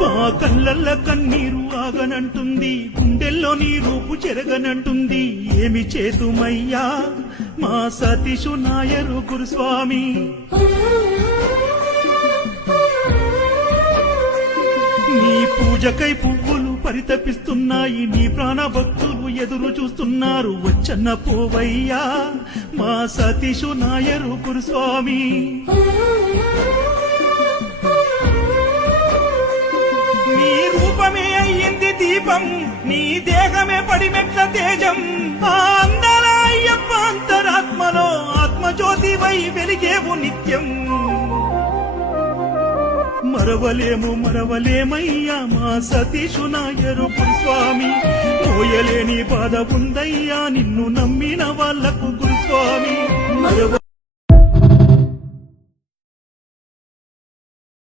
మా కళ్ళల్ల కన్నీరు ఆగనంటుంది, గుండెల్లో నీ రూపు చెరగనంటుంది. ఏమి చేతుమయ్యా మా సతీషు నాయరు గురుస్వామి. నీ పూజకై పువ్వులు పరితపిస్తున్నాయి, నీ ప్రాణ భక్తులు ఎదురు చూస్తున్నారు. వచ్చన్న పోవయ్యా మా సతీషు నాయరు గురుస్వామి. నీ రూపమే అయ్యింది దీపం, నీ దేహమే పడిమెట్ల తేజం. ఆ అందాల అయ్యప్ప అంతరాత్మలో ఆత్మజ్యోతివై వెలిగేవు నిత్యం. మరవలేమయ్యా మా సతీషు నాయరు గురుస్వామి. మోయలేని బాధ ఉందయ్యా నిన్ను నమ్మిన వాళ్లకు గురుస్వామి.